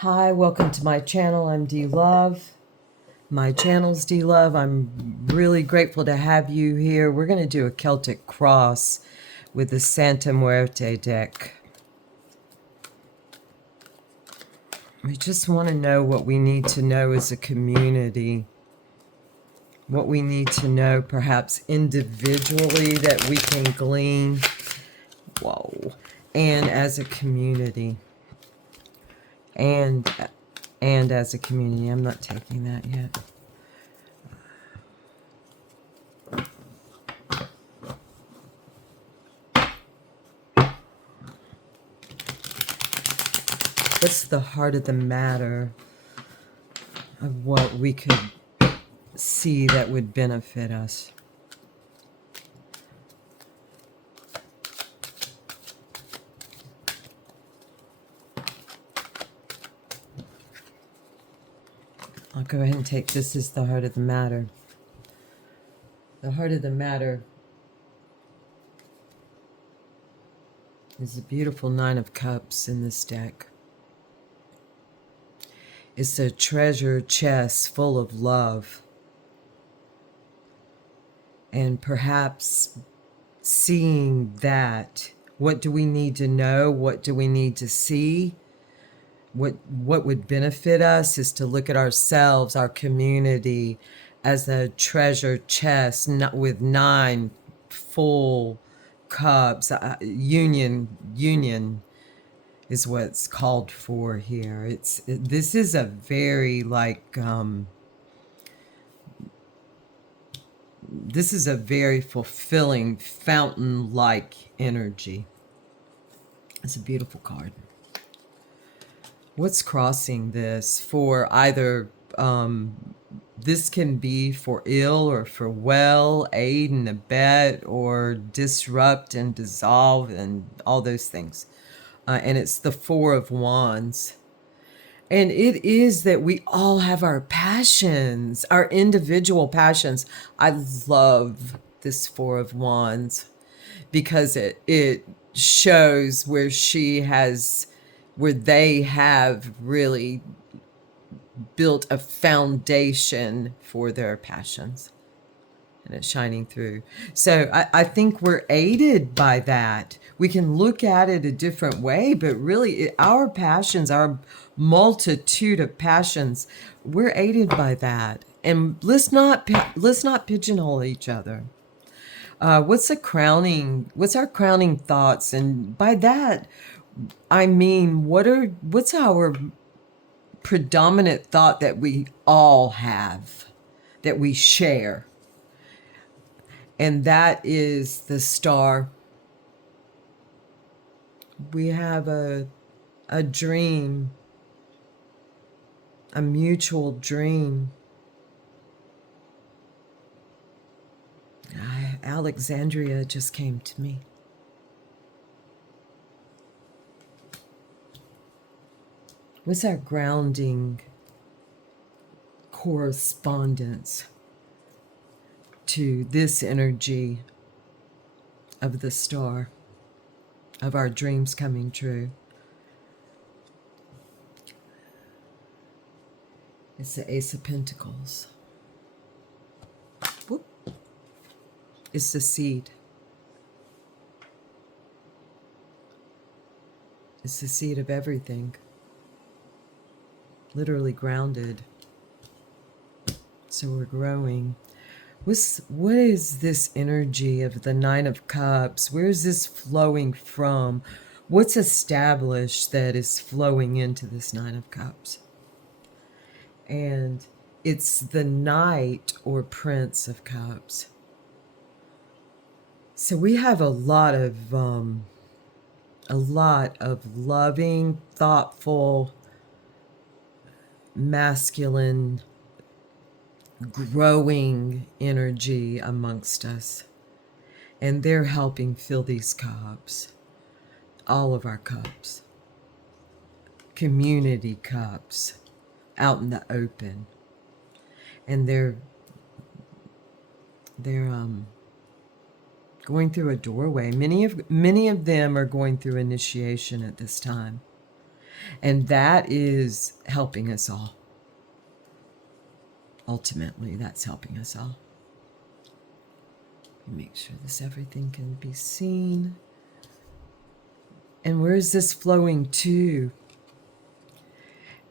Hi, welcome to my channel. I'm D Love. My channel's D Love. I'm really grateful to have you here. We're going to do a Celtic cross with the Santa Muerte deck. We just want to know what we need to know as a community. What we need to know perhaps individually that we can glean. Whoa. And as a community. And as a community. I'm not taking that yet. What's the heart of the matter of what we could see that would benefit us? I'll go ahead and take this as the heart of the matter. The heart of the matter is a beautiful Nine of Cups in this deck. It's a treasure chest full of love. And perhaps seeing that, what do we need to know? What do we need to see? What would benefit us is to look at ourselves, our community, as a treasure chest with 9 full cups. Union is what's called for here. This is a very this is a very fulfilling fountain-like energy. It's a beautiful card. What's crossing this for either, this can be for ill or for well, aid and abet, or disrupt and dissolve and all those things. And it's the Four of Wands. And it is that we all have our passions, our individual passions. I love this Four of Wands because it shows where they have really built a foundation for their passions, and it's shining through. So I think we're aided by that. We can look at it a different way, but really our passions, our multitude of passions, we're aided by that. And let's not pigeonhole each other. What's our crowning thoughts? And by that, I mean, what's our predominant thought that we all have, that we share? And that is the Star. We have a dream, a mutual dream. Alexandria just came to me. What's our grounding correspondence to this energy of the Star, of our dreams coming true? It's the Ace of Pentacles. Whoop. It's the seed. It's the seed of everything. Literally grounded. So we're growing. What is this energy of the Nine of Cups? Where is this flowing from? What's established that is flowing into this Nine of Cups? And it's the Knight or Prince of Cups. So we have a lot of loving, thoughtful, masculine, growing energy amongst us. And they're helping fill these cups. All of our cups. Community cups. Out in the open. And they're going through a doorway. Many of them are going through initiation at this time. And that is helping us all. Ultimately, that's helping us all. Make sure this everything can be seen. And where is this flowing to?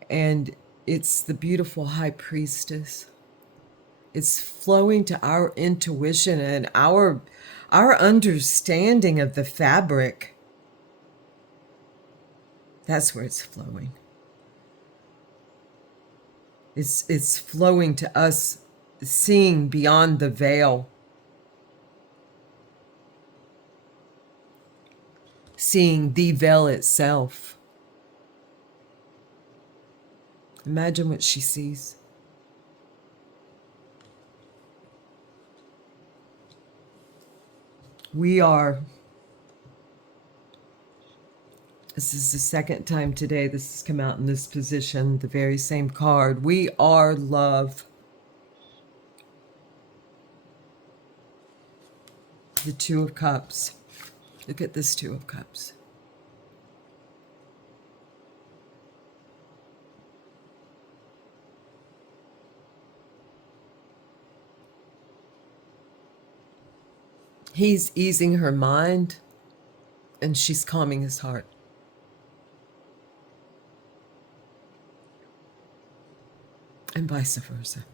And it's the beautiful high priestess. It's flowing to our intuition and our understanding of the fabric. That's where it's flowing. It's flowing to us seeing beyond the veil. Seeing the veil itself. Imagine what she sees. This is the second time today this has come out in this position, the very same card. We are love. The Two of Cups. Look at this Two of Cups. He's easing her mind, and she's calming his heart. And vice versa.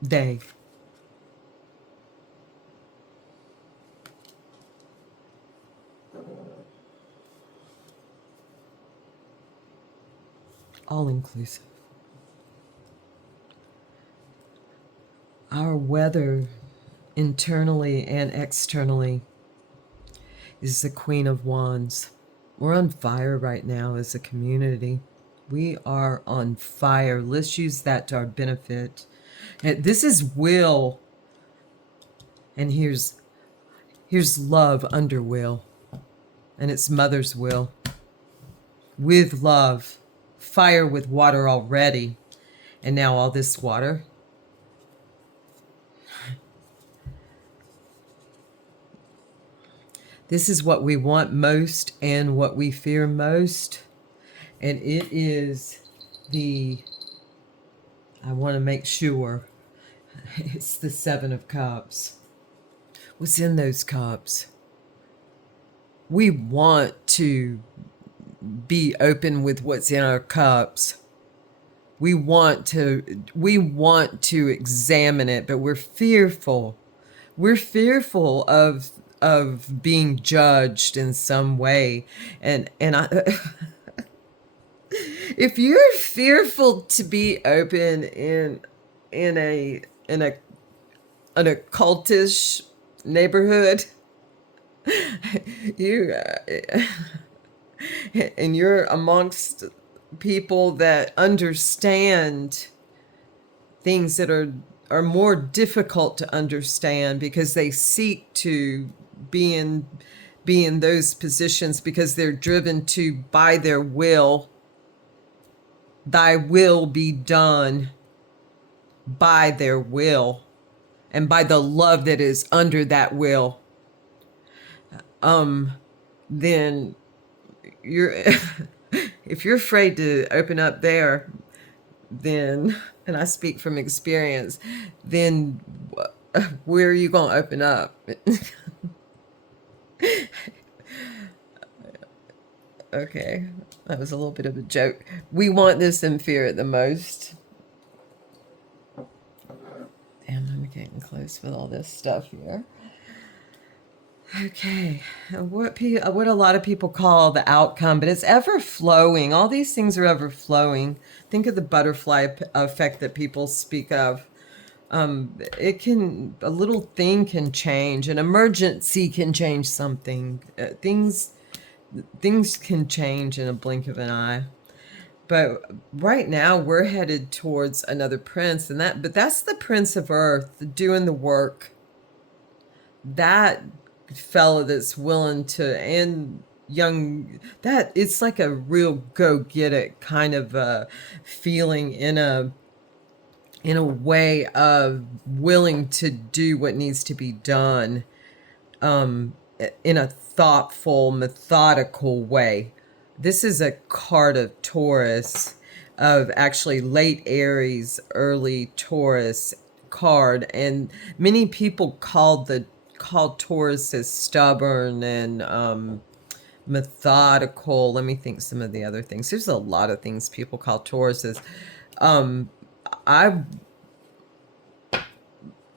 They. All inclusive. Our weather, internally and externally, is the Queen of Wands. We're on fire right now as a community. We are on fire. Let's use that to our benefit. And this is will. And here's love under will. And it's mother's will. With love. Fire with water already. And now all this water. This is what we want most and what we fear most. And it is I want to make sure, it's the Seven of Cups. What's in those cups? We want to be open with what's in our cups. We want to examine it, but we're fearful. We're fearful of being judged in some way. And I if you're fearful to be open in a cultish neighborhood, and you're amongst people that understand things that are more difficult to understand because they seek to be in those positions because they're driven to by their will. Thy will be done by their will and by the love that is under that will. Then you're if you're afraid to open up there, then, and I speak from experience, then where are you going to open up? Okay, that was a little bit of a joke. We want this in fear the most. Damn, I'm getting close with all this stuff here. Okay, what a lot of people call the outcome, but it's ever flowing. All these things are ever flowing. Think of the butterfly effect that people speak of. A little thing can change. An emergency can change something. Things can change in a blink of an eye. But right now we're headed towards another prince, but that's the Prince of Earth doing the work. That fella that's willing to, and young, that it's like a real go get it kind of a feeling in a way of willing to do what needs to be done. in a thoughtful, methodical way. This is a card of Taurus, of actually late Aries, early Taurus card, and many people called Taurus as stubborn and methodical. Let me think some of the other things. There's a lot of things people call Tauruses. Um, I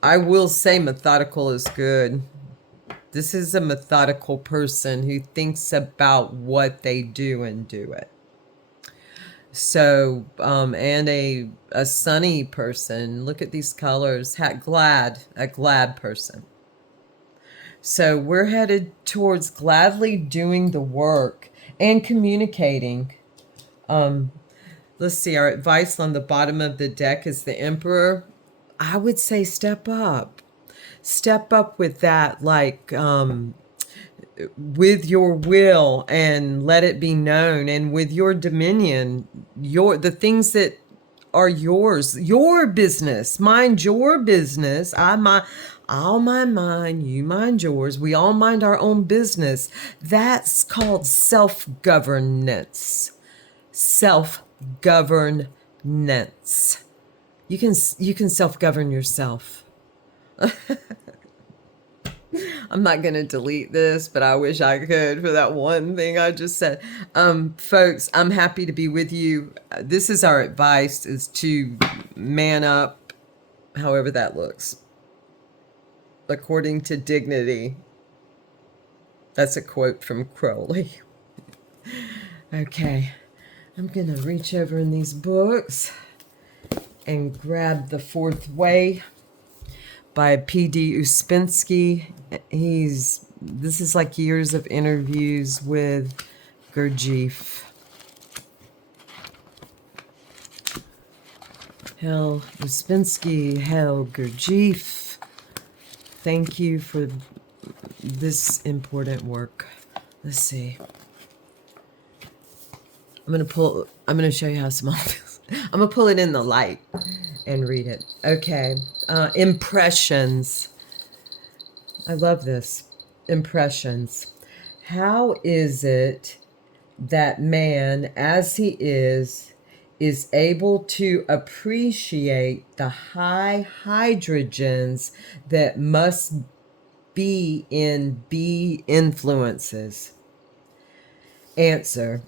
I will say methodical is good. This is a methodical person who thinks about what they do and do it. So, and a sunny person. Look at these colors. A glad person. So we're headed towards gladly doing the work and communicating. Let's see, our advice on the bottom of the deck is the Emperor. I would say step up. Step up with that, like, with your will, and let it be known, and with your dominion, the things that are yours, your business. Mind your business. I'll mind mine, you mind yours. We all mind our own business. That's called self-governance. Self-governance. You can self-govern yourself. I'm not going to delete this, but I wish I could for that one thing I just said. Folks, I'm happy to be with you. This is our advice, is to man up, however that looks, according to dignity. That's a quote from Crowley. Okay, I'm going to reach over in these books and grab The Fourth Way by P.D. Uspensky. This is like years of interviews with Gurdjieff. Hal Uspensky, Hal Gurdjieff, thank you for this important work. Let's see. I'm going to show you how small it is. I'm going to pull it in the light and read it. Okay. Impressions. I love this. Impressions. How is it that man, as he is able to appreciate the high hydrogens that must be in B influences? Answer.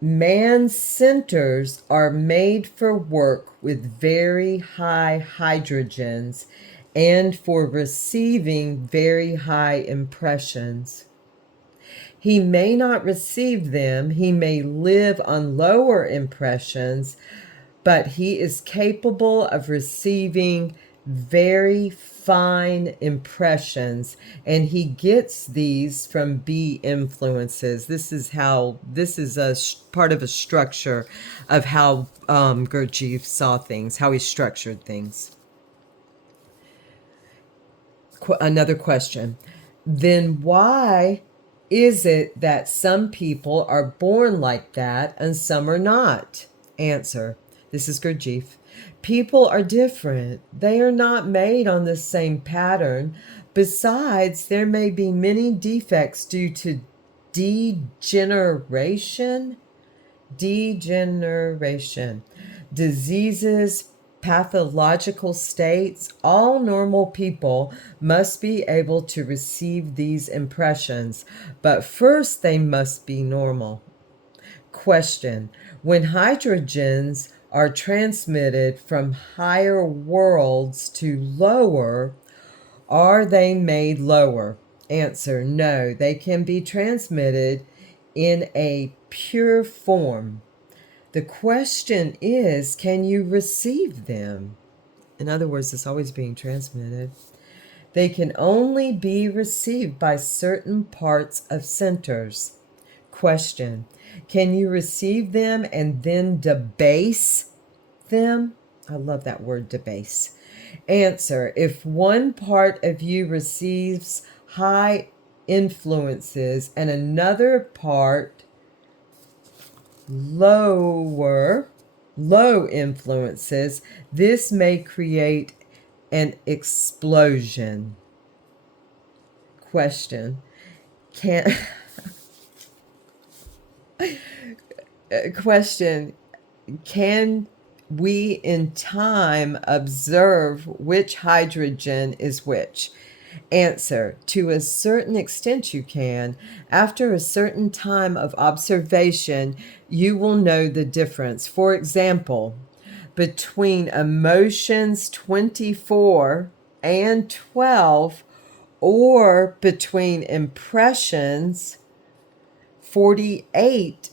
Man's centers are made for work with very high hydrogens and for receiving very high impressions. He may not receive them, he may live on lower impressions, but he is capable of receiving very fine impressions, and he gets these from B influences. This is a part of a structure of how Gurdjieff saw things, how he structured things. Another question. Then why is it that some people are born like that and some are not? Answer. This is Gurdjieff. People are different. They are not made on the same pattern. Besides, there may be many defects due to degeneration, diseases, pathological states. All normal people must be able to receive these impressions, but first they must be normal. Question. When hydrogens are transmitted from higher worlds to lower, are they made lower? Answer. No, they can be transmitted in a pure form. The question is, can you receive them? In other words, it's always being transmitted. They can only be received by certain parts of centers. Question. Can you receive them and then debase them? I love that word, debase. Answer. If one part of you receives high influences and another part low influences, this may create an explosion. Question. Can question, can we in time observe which hydrogen is which? Answer, to a certain extent you can. After a certain time of observation, you will know the difference. For example, between emotions 24 and 12, or between impressions 48,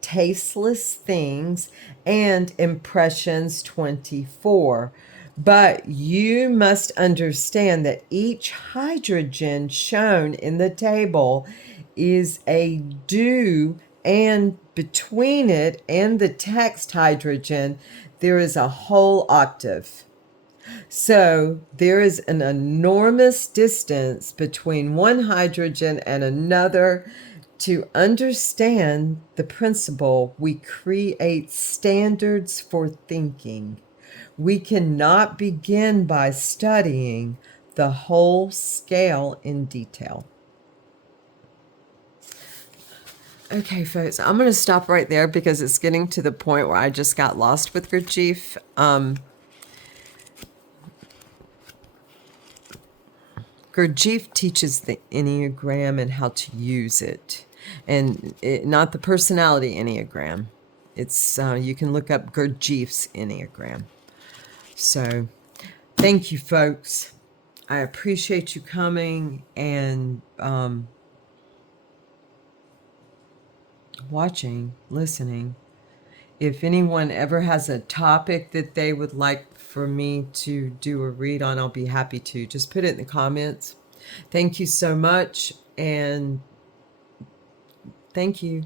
tasteless things, and impressions 24. But you must understand that each hydrogen shown in the table is a dew, and between it and the text hydrogen, there is a whole octave. So there is an enormous distance between one hydrogen and another. To understand the principle, we create standards for thinking. We cannot begin by studying the whole scale in detail. Okay, folks, I'm going to stop right there because it's getting to the point where I just got lost with Gurdjieff. Gurdjieff teaches the Enneagram and how to use it, and not the personality Enneagram. It's you can look up Gurdjieff's Enneagram. So, thank you, folks. I appreciate you coming and watching, listening. If anyone ever has a topic that they would like for me to do a read on, I'll be happy to. Just put it in the comments. Thank you so much, and thank you.